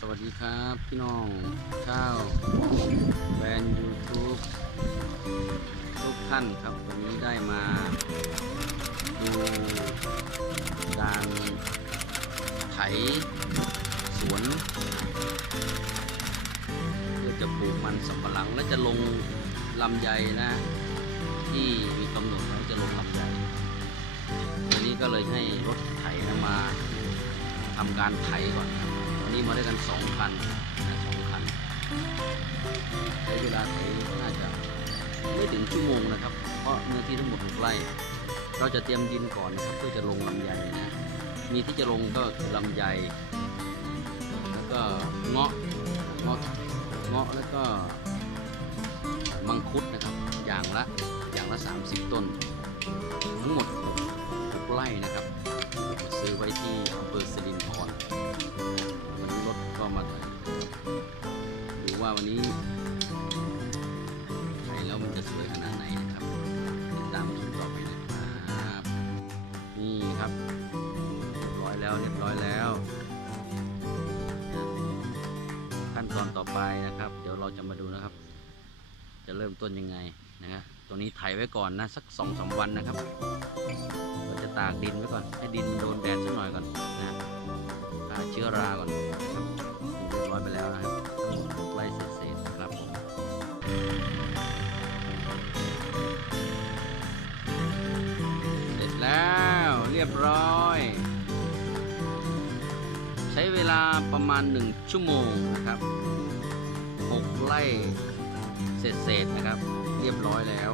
สวัสดีครับพี่น้องชาวแฟน YouTube ทุกท่านครับวันนี้ได้มาดูการไถ เพื่อจะปลูกมันสำปะหลังและจะลงลำไยนะ ที่มีกำหนดแล้วจะลงลำไยวันนี้ก็เลยให้รถไถนะมาทำการไถก่อนวันนี้มาด้วยกันสองคันนะสองคันใช้เวลาไถน่าจะไม่ถึงชั่วโมงนะครับ เพราะเนื้อที่ทั้งหมดหกไร่เราจะเตรียมดินก่อนนะครับเพื่อจะลงลำไยนะ มีที่จะลงก็คือลำไยะแล้วก็มังคุดนะครับ อย่างละอย่างละ 30 ต้น ทั้งหมดหกไร่นะครับซื้อไว้ที่อำเภอสิรินธรวันนี้รถก็มาดูว่าวันนี้ไปแล้วมันจะสวยขนาดไหนนะครับติดตามชมต่อไปนะครับ นี่ครับเรียบร้อยแล้วเรียบร้อยแล้ว ตอนต่อไปนะครับ เดี๋ยวเราจะมาดูนะครับ จะเริ่มต้นยังไงนะครับตัวนี้ไถไว้ก่อนนะสักสองสามวันนะครับเราจะตากดินไว้ก่อนให้ดินมันโดนแดดสักหน่อยก่อนนะฆ่าเชื้อราก่อนนะครับเรียบร้อยไปแล้วนะครับไร่เศษๆนะครับผมเสร็จแล้วเรียบร้อยใช้เวลาประมาณ 1 ชั่วโมงนะครับ ไล่เศษๆนะครับ เรียบร้อยแล้ว